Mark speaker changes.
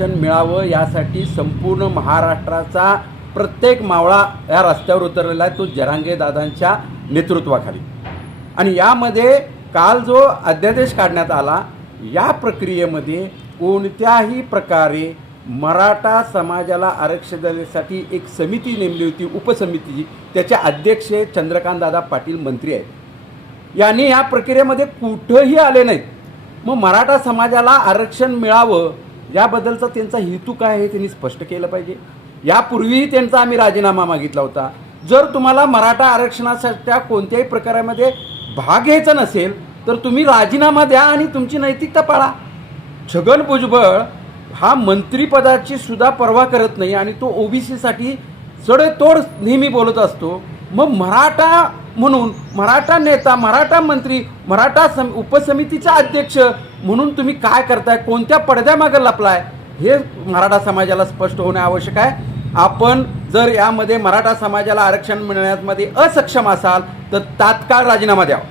Speaker 1: आरक्षण मिळावं यासाठी संपूर्ण महाराष्ट्राचा प्रत्येक मावळा या रस्त्यावर उतरलेला आहे तो जरांगे दादांच्या नेतृत्वाखाली. आणि यामध्ये काल जो अध्यादेश काढण्यात आला या प्रक्रियेमध्ये कोणत्याही प्रकारे मराठा समाजाला आरक्षण देण्यासाठी एक समिती नेमली होती उपसमितीची त्याचे अध्यक्ष चंद्रकांत दादा पाटील मंत्री आहेत. यांनी या प्रक्रियेमध्ये कुठंही आले नाहीत. मग मराठा समाजाला आरक्षण मिळावं याबद्दलचा त्यांचा हेतू काय आहे त्यांनी स्पष्ट केलं पाहिजे. यापूर्वीही त्यांचा आम्ही राजीनामा मागितला होता. जर तुम्हाला मराठा आरक्षणाच्या कोणत्याही प्रकारामध्ये भाग घ्यायचा नसेल तर तुम्ही राजीनामा द्या आणि तुमची नैतिकता पाळा. छगन भुजबळ हा मंत्रिपदाची सुद्धा पर्वा करत नाही आणि तो ओबीसीसाठी चढतोड नेहमी बोलत असतो. मग मराठा म्हणून मराठा नेता मराठा मंत्री मराठा सम उपसमितीचा अध्यक्ष म्हणून तुम्ही काय करताय? कोणत्या पडद्यामागे लपलाय? हे मराठा समाजाला स्पष्ट होणे आवश्यक आहे. आपण जर यामध्ये मराठा समाजाला आरक्षण मिळण्यामध्ये असक्षम असाल तर तात्काळ राजीनामा द्यावा.